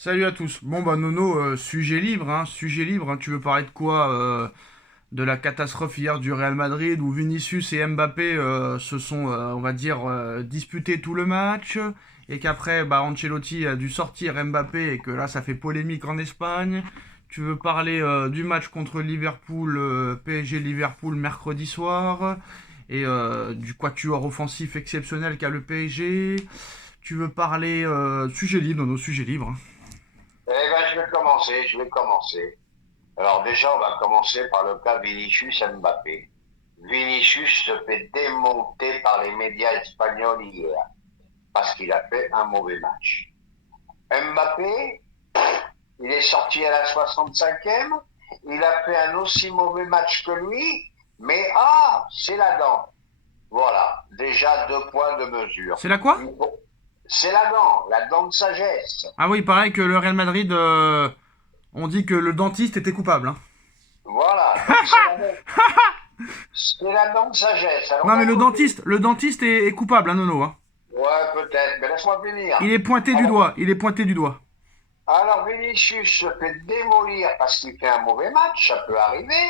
Salut à tous. Bon bah Nono, sujet libre, hein. Tu veux parler de quoi de la catastrophe hier du Real Madrid où Vinicius et Mbappé se sont, on va dire, disputés tout le match et qu'après bah, Ancelotti a dû sortir Mbappé et que là ça fait polémique en Espagne. Tu veux parler du match contre Liverpool, PSG Liverpool mercredi soir et du quatuor offensif exceptionnel qu'a le PSG. Tu veux parler sujet libre, Nono, sujet libre, hein. Je vais commencer. Alors déjà, on va commencer par le cas Vinicius Mbappé. Vinicius se fait démonter par les médias espagnols hier parce qu'il a fait un mauvais match. Mbappé, il est sorti à la 65e, il a fait un aussi mauvais match que lui, mais c'est la dent. Voilà, déjà 2 points de mesure. C'est là quoi? C'est la dent de sagesse. Ah oui, pareil que le Real Madrid, on dit que le dentiste était coupable, hein. Voilà, donc c'est la dent de sagesse. Alors Non mais d'un côté, le dentiste est coupable, hein, Nono, hein. ouais, peut-être, mais laisse-moi finir. Il est pointé du Alors, doigt, il est pointé du doigt. alors Vinicius se fait démolir parce qu'il fait un mauvais match, ça peut arriver.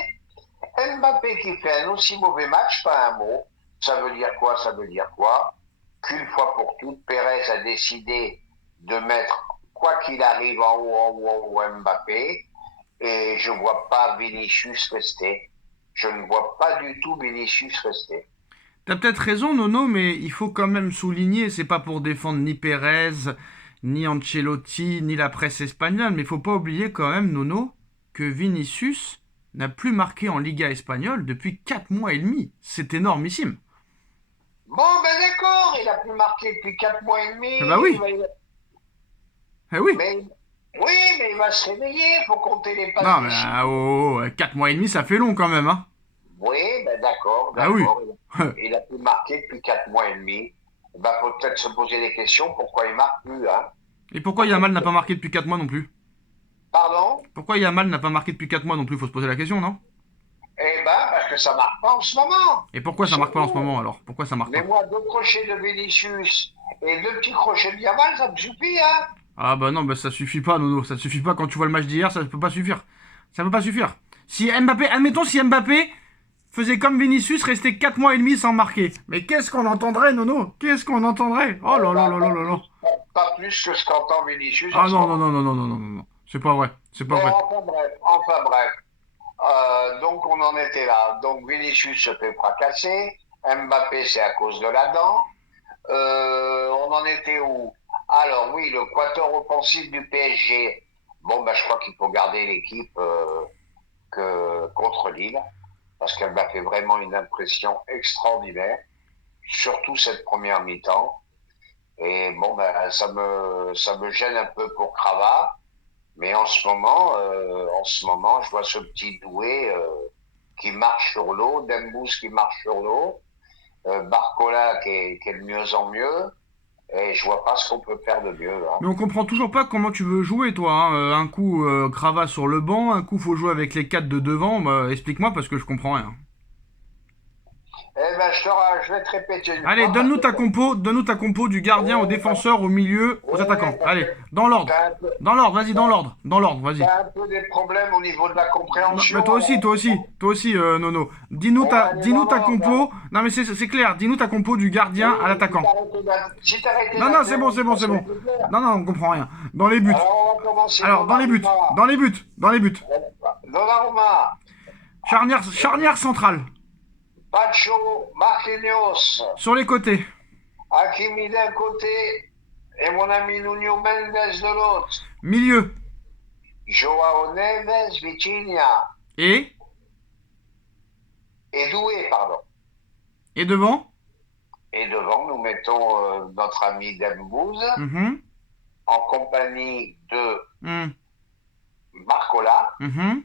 Mbappé qui fait un aussi mauvais match, pas un mot. Ça veut dire quoi? Ça veut dire quoi? Qu'une fois pour toutes, Pérez a décidé de mettre, quoi qu'il arrive, en haut Mbappé, et je ne vois pas Vinicius rester. Je ne vois pas du tout Vinicius rester. T'as peut-être raison, Nono, mais il faut quand même souligner, c'est pas pour défendre ni Pérez, ni Ancelotti, ni la presse espagnole, mais il faut pas oublier quand même, Nono, que Vinicius n'a plus marqué en Liga espagnole depuis 4 mois et demi. C'est énormissime. Bon, ben d'accord, il a plus marqué depuis 4 mois et demi. Eh bah oui, eh oui. Mais oui, mais il va se réveiller, il faut compter les passes Non mais décisives. 4 mois et demi, ça fait long quand même, hein. Oui, ben d'accord, Ah oui. d'accord. Il a plus marqué depuis 4 mois et demi. Il va peut-être se poser des questions pourquoi il marque plus, hein. Et pourquoi Yamal n'a pas marqué depuis 4 mois non plus? Pardon? Pourquoi Yamal n'a pas marqué depuis 4 mois non plus? Faut se poser la question, non? Eh ben, parce que ça marque pas en ce moment. Et pourquoi ça C'est marque pas en ce tout. moment alors? Pourquoi ça marque Mais pas? moi, 2 crochets de Vinicius et 2 petits crochets de Yamal, ça me suffit, hein. Ah bah non, bah ça suffit pas, Nono. Ça suffit pas quand tu vois le match d'hier, ça peut pas suffire. Ça peut pas suffire. Si Mbappé, admettons si Mbappé faisait comme Vinicius, restait 4 mois et demi sans marquer. Mais qu'est-ce qu'on entendrait, Nono? Qu'est-ce qu'on entendrait? Oh là là Bah, là là là là. pas plus que ce qu'entend Vinicius en Ah ce non, non, moment. non, non, non, non, non, non. C'est pas vrai. C'est pas Bon, vrai. enfin bref. Donc on en était là. Donc Vinicius se fait fracasser. Mbappé, c'est à cause de la dent. On en était où? Alors oui, le quator offensif du PSG. Bon, ben, je crois qu'il faut garder l'équipe contre Lille, parce qu'elle m'a fait vraiment une impression extraordinaire, surtout cette première mi-temps. Et bon, ben, ça me gêne un peu pour Cravat, mais en ce moment, je vois ce petit doué qui marche sur l'eau, Dembous qui marche sur l'eau, Barcola qui est de mieux en mieux, et je vois pas ce qu'on peut faire de mieux, hein. Mais on comprend toujours pas comment tu veux jouer, toi, hein. Un coup, Crava sur le banc, un coup, faut jouer avec les 4 de devant. Bah, explique-moi parce que je comprends rien. Eh ben, je vais te répéter une Allez, fois parce que donne-nous ta compo du gardien au ouais, défenseur, au milieu, aux ouais, attaquants. parce Allez, que dans l'ordre. t'as un peu, Dans l'ordre, vas-y, t'as, dans l'ordre, vas-y. t'as un peu des problèmes au niveau de la Non, mais compréhension. toi aussi, Nono. On va aller Dis-nous dans ta l'ordre, hein. compo. Non, mais c'est clair, dis-nous ta compo du gardien à Oui, l'attaquant. si t'arrêtais Non, non, c'est bon, d'interrompre, c'est bon, ça c'est serait bon. plus clair. Non, non, on comprend rien. Dans les buts. Alors, on va commencer. Alors, Donnarumma. dans les buts. Donnarumma. Charnière centrale. Pacho. Marquinhos. Sur les côtés. Hakimi d'un côté et mon ami Nuno Mendes de l'autre. Milieu. Joao Neves, Vitinha Et et Doué, pardon. Et devant. Et devant, nous mettons notre ami Dembouz Mhm. en compagnie de Mhm. Marcola. Mhm.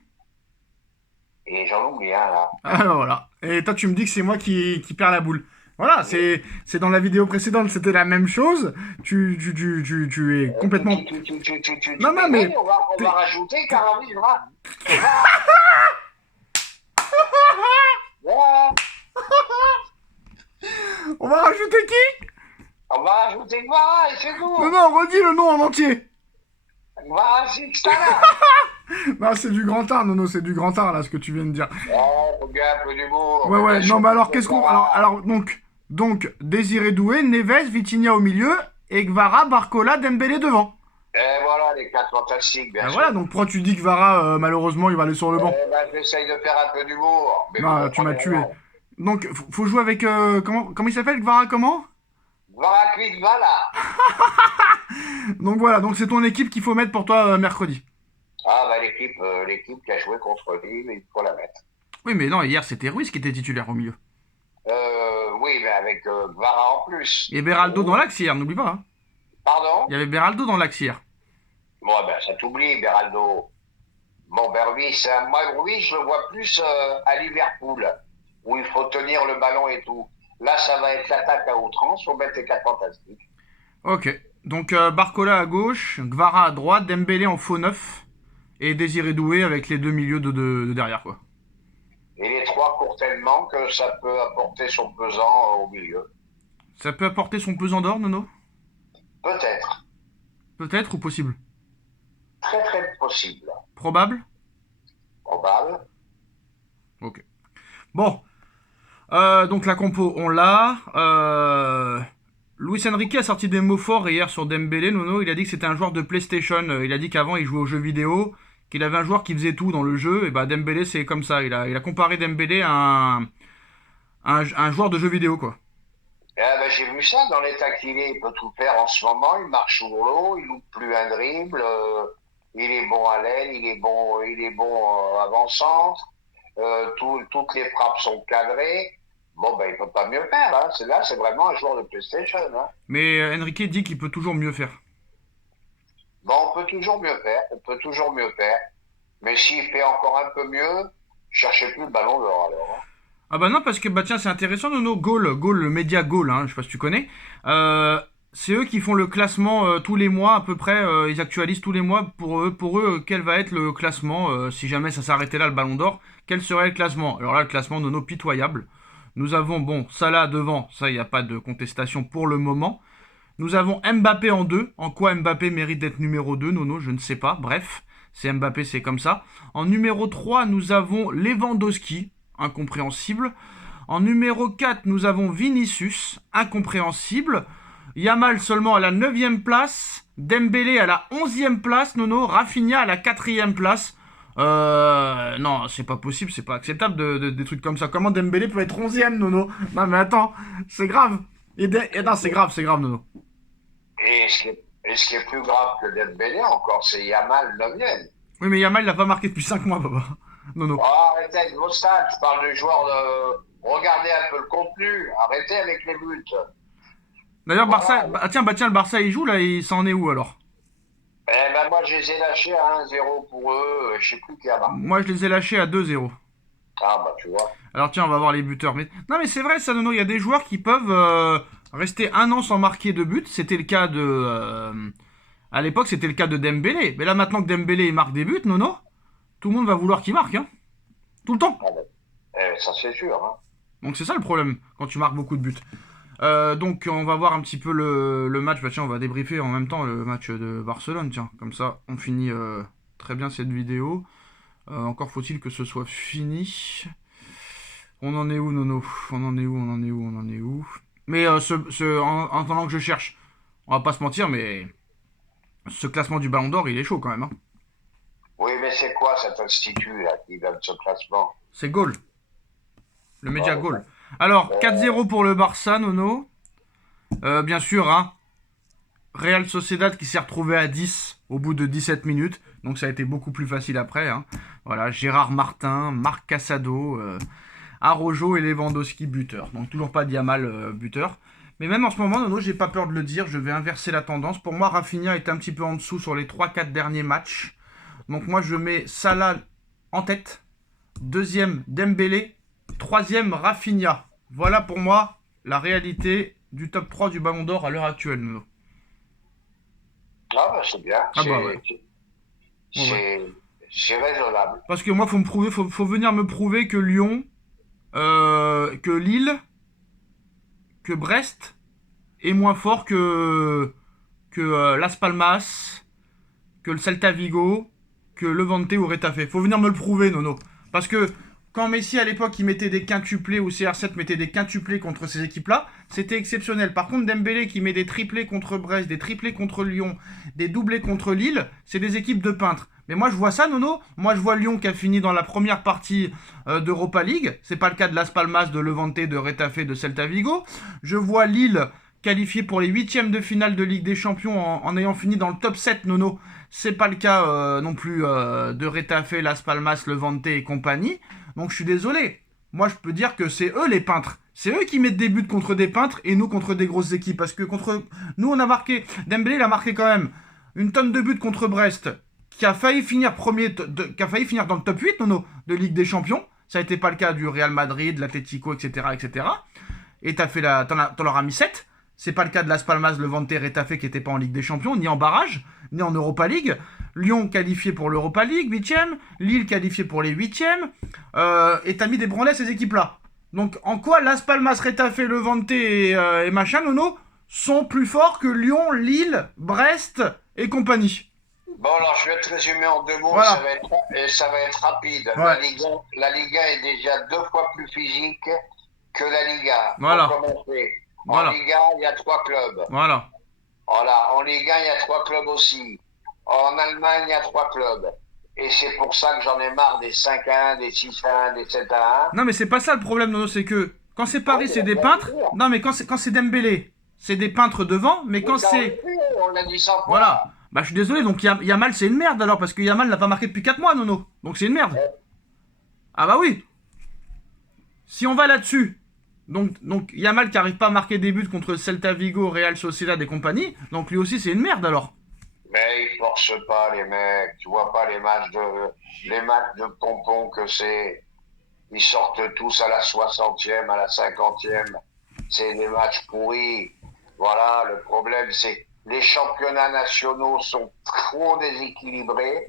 Et j'en oublie un là. Alors voilà. Et toi, tu me dis que c'est moi qui perds la boule. Voilà, Oui. c'est dans la vidéo précédente, c'était la même chose. Tu es complètement. Non, non, Oui, mais. on va t'es- rajouter Caravi. Voilà. On va rajouter qui? On va rajouter Guevara et c'est Non, tout. non, redis le nom en entier. Voilà, c'est ça là. Non, c'est du grand art, Nono, c'est du grand art, là, ce que tu viens de dire. Ouais, faut bien un peu d'humour. Ouais, Mais ouais, bien non, sûr, mais alors, c'est qu'est-ce qu'on... Guevara. Donc, Désiré Doué, Neves, Vitinha au milieu, et Gvara, Barcola, Dembélé devant. Et voilà, les quatre fantastiques, bien Ben sûr. voilà, donc pourquoi tu dis que Vara, malheureusement, il va aller sur le banc? Eh ben, j'essaye de faire un peu d'humour, mais vous Non, tu m'as comprenez tué. rien. Donc, faut jouer avec... comment il s'appelle, Gvara, comment? Varaklik, voilà. Donc voilà, donc c'est ton équipe qu'il faut mettre pour toi mercredi. Ah, bah, l'équipe qui a joué contre Lille, il faut la mettre. Oui, mais non, hier, c'était Ruiz qui était titulaire au milieu. Oui, mais avec Vara en plus. Et Beraldo dans Oh, l'axe hier, n'oublie pas, hein. pardon? Il y avait Beraldo dans l'axe hier. Bon, ben, ça t'oublie, Beraldo. Bon, ben oui, moi, oui, je le vois plus à Liverpool, où il faut tenir le ballon et tout. Là, ça va être l'attaque à outrance, faut mettre les quatre fantastiques. Ok. Donc Barcola à gauche, Gvara à droite, Dembélé en faux neuf, et Désiré Doué avec les deux milieux de derrière, quoi. Et les trois courent tellement que ça peut apporter son pesant au milieu. Ça peut apporter son pesant d'or, Nono? Peut-être. Peut-être ou possible? Très, très possible. Probable? Probable. Ok. Bon. Donc la compo, on l'a. Luis Enrique a sorti des mots forts hier sur Dembélé, Nono. Il a dit que c'était un joueur de PlayStation. Il a dit qu'avant il jouait aux jeux vidéo, qu'il avait un joueur qui faisait tout dans le jeu. Et bah Dembélé c'est comme ça. Il a comparé Dembélé à un joueur de jeux vidéo, quoi. Eh ben, j'ai vu ça dans l'état qu'il est. Il peut tout faire en ce moment. Il marche sur l'eau, il loupe plus un dribble. Il est bon à l'aile, il est bon avant-centre. Toutes les frappes sont cadrées. Bon, ben, il peut pas mieux faire. Hein. C'est vraiment un joueur de PlayStation. Hein. Mais Enrique dit qu'il peut toujours mieux faire. Bon, on peut toujours mieux faire. On peut toujours mieux faire. Mais s'il fait encore un peu mieux, cherchez plus le ballon d'or alors. Hein. Ah bah non, parce que bah tiens, c'est intéressant, Nono. Goal, le média Goal, hein, je sais pas si tu connais. C'est eux qui font le classement tous les mois à peu près. Ils actualisent tous les mois pour eux quel va être le classement si jamais ça s'arrêtait là le Ballon d'Or. Quel serait le classement? Alors là, le classement Nono pitoyable. Nous avons bon Salah devant, ça il n'y a pas de contestation pour le moment. Nous avons Mbappé en 2. En quoi Mbappé mérite d'être numéro 2, Nono? Je ne sais pas. Bref, c'est Mbappé, c'est comme ça. En numéro 3, nous avons Lewandowski, incompréhensible. En numéro 4, nous avons Vinicius, incompréhensible. Yamal seulement à la 9e place. Dembélé à la 11e place, Nono. Rafinha à la 4e place. Non, c'est pas possible, c'est pas acceptable des trucs comme ça. Comment Dembélé peut être 11e, Nono? Non, mais attends, c'est grave. Non, c'est grave, Nono. Et ce qui est plus grave que Dembélé encore, c'est Yamal 9e. Oui, mais Yamal, il a pas marqué depuis 5 mois, papa. Nono. Oh, arrêtez avec vos stats, je parle du joueur de... Regardez un peu le contenu, arrêtez avec les buts. D'ailleurs, Barça. Voilà. Tiens, le Barça, il joue là, il s'en est où alors? Eh ben moi, je les ai lâchés à 1-0 pour eux, je sais plus qui a marqué. Moi, je les ai lâchés à 2-0. Ah bah tu vois. Alors, tiens, on va voir les buteurs. Mais... Non, mais c'est vrai, ça, Nono, il y a des joueurs qui peuvent rester un an sans marquer de but. C'était le cas de. À l'époque, c'était le cas de Dembélé. Mais là, maintenant que Dembélé il marque des buts, Nono, tout le monde va vouloir qu'il marque, hein. Tout le temps. Ah ben, ça c'est sûr. Hein. Donc, c'est ça le problème quand tu marques beaucoup de buts. Donc on va voir un petit peu le match. Bah tiens, on va débriefer en même temps le match de Barcelone. Tiens, comme ça on finit très bien cette vidéo. Encore faut-il que ce soit fini. On en est où, Nono? On en est où? Mais en attendant que je cherche, on va pas se mentir, mais ce classement du Ballon d'Or, il est chaud quand même, hein. Oui, mais c'est quoi cet institut là qui donne ce classement? C'est Goal, le média Ouais, Goal. Alors 4-0 pour le Barça, Nono. Bien sûr, hein. Real Sociedad qui s'est retrouvé à 10 au bout de 17 minutes. Donc ça a été beaucoup plus facile après, hein. Voilà, Gérard Martin, Marc Casado, Araujo et Lewandowski buteur. Donc toujours pas Yamal buteur. Mais même en ce moment, Nono, j'ai pas peur de le dire, je vais inverser la tendance. Pour moi, Rafinha est un petit peu en dessous sur les 3-4 derniers matchs. Donc moi, je mets Salah en tête. Deuxième, Dembélé. Troisième, Rafinha. Voilà pour moi la réalité du top 3 du Ballon d'Or à l'heure actuelle, Nono. Ah bah c'est bien. Ah bah ouais. C'est raisonnable. Parce que moi, faut venir me prouver que Lyon, que Lille, que Brest est moins fort que Las Palmas, que le Celta Vigo, que Levante ou Retafe. Faut venir me le prouver, Nono. Parce que quand Messi, à l'époque, il mettait des quintuplés, ou CR7 mettait des quintuplés contre ces équipes-là, c'était exceptionnel. Par contre, Dembélé qui met des triplés contre Brest, des triplés contre Lyon, des doublés contre Lille, c'est des équipes de peintres. Mais moi, je vois ça, Nono. Moi, je vois Lyon qui a fini dans la première partie d'Europa League. C'est pas le cas de Las Palmas, de Levante, de Retafe, de Celta Vigo. Je vois Lille qualifié pour les huitièmes de finale de Ligue des Champions en ayant fini dans le top 7, Nono. C'est pas le cas non plus de Retafe, Las Palmas, Levante et compagnie. Donc je suis désolé. Moi, je peux dire que c'est eux les peintres. C'est eux qui mettent des buts contre des peintres et nous contre des grosses équipes. Parce que contre nous, on a marqué... Dembélé, il a marqué quand même une tonne de buts contre Brest, qui a failli finir qui a failli finir dans le top 8, Nono, de Ligue des Champions. Ça n'a été pas le cas du Real Madrid, de l'Atlético, etc., etc. Et t'en leur as mis 7. C'est pas le cas de Las Palmas, Levante, Retafe qui n'étaient pas en Ligue des Champions, ni en barrage, ni en Europa League. Lyon qualifié pour l'Europa League, 8ème. Lille qualifié pour les 8ème. Et t'as mis des branlets à ces équipes-là. Donc en quoi Las Palmas, Retafe, Levante et machin, Nono, sont plus forts que Lyon, Lille, Brest et compagnie? Bon, alors je vais te résumer en 2 mots, Voilà. ça va être rapide. Ouais. La Liga est déjà 2 fois plus physique que la Liga. Voilà. Pour commencer. En Voilà. Liga, il y a 3 clubs. Voilà. Voilà. En Liga, il y a 3 clubs aussi. En Allemagne, il y a 3 clubs. Et c'est pour ça que j'en ai marre des 5-1, des 6-1, des 7-1. Non, mais c'est pas ça le problème, Nono, c'est que quand c'est Paris, c'est des peintres. Non, mais quand c'est Dembélé, c'est des peintres devant, mais quand c'est... On a dit 100 fois. Voilà. Bah, je suis désolé, donc Yamal, c'est une merde alors, parce que Yamal n'a pas marqué depuis 4 mois, Nono. Donc c'est une merde. Ah bah oui. Si on va là-dessus, donc Yamal qui arrive pas à marquer des buts contre Celta Vigo, Real Sociedad et compagnie, donc lui aussi c'est une merde alors. Mais ils forcent pas les mecs. Tu vois pas les matchs de pompon que c'est. Ils sortent tous à la 60e, à la 50e. C'est des matchs pourris. Voilà, le problème c'est les championnats nationaux sont trop déséquilibrés.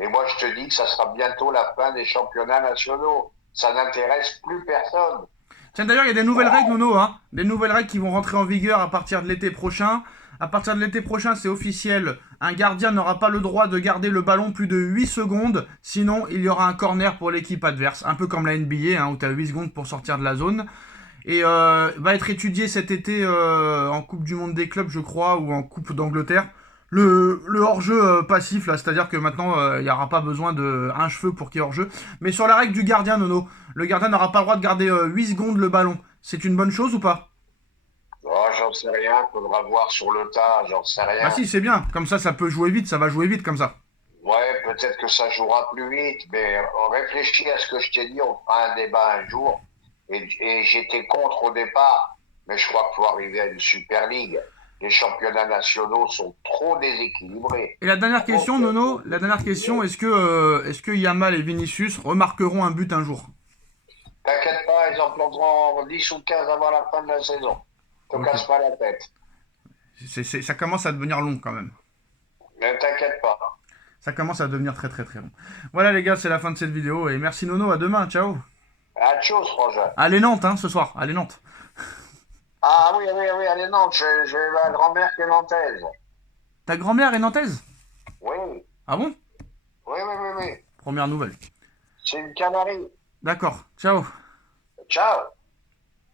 Et moi je te dis que ça sera bientôt la fin des championnats nationaux. Ça n'intéresse plus personne. Tiens, d'ailleurs, il y a des nouvelles règles, Nono, hein. Des nouvelles règles qui vont rentrer en vigueur à partir de l'été prochain. À partir de l'été prochain, c'est officiel. Un gardien n'aura pas le droit de garder le ballon plus de 8 secondes. Sinon, il y aura un corner pour l'équipe adverse. Un peu comme la NBA, hein, où tu as 8 secondes pour sortir de la zone. Et va être étudié cet été en Coupe du Monde des clubs, je crois, ou en Coupe d'Angleterre. Le hors-jeu passif, là, c'est-à-dire que maintenant, il n'y aura pas besoin de un cheveu pour qu'il y ait hors-jeu. Mais sur la règle du gardien, Nono, le gardien n'aura pas le droit de garder 8 secondes le ballon. C'est une bonne chose ou pas? Oh, j'en sais rien, faudra voir sur le tas, j'en sais rien. Ah si, c'est bien. Comme ça peut jouer vite, ça va jouer vite comme ça. Ouais, peut-être que ça jouera plus vite, mais réfléchis à ce que je t'ai dit, on fera un débat un jour. Et j'étais contre au départ, mais je crois qu'il faut arriver à une Super League. Les championnats nationaux sont trop déséquilibrés. Et la dernière question, Nono, la dernière question, est-ce que Yamal et Vinicius remarqueront un but un jour? T'inquiète pas, ils en planteront 10 ou 15 avant la fin de la saison. Te casse pas la tête. Ça commence à devenir long quand même. Mais t'inquiète pas. Ça commence à devenir très très très long. Voilà les gars, c'est la fin de cette vidéo. Et merci Nono, à demain, ciao. À chose, Frangin. Allez Nantes, hein, ce soir, allez Nantes. Ah oui, allez, Nantes, j'ai ma grand-mère qui est nantaise. Ta grand-mère est nantaise? Oui, Ah bon? oui. Première nouvelle. C'est une canarie. D'accord, ciao. Ciao.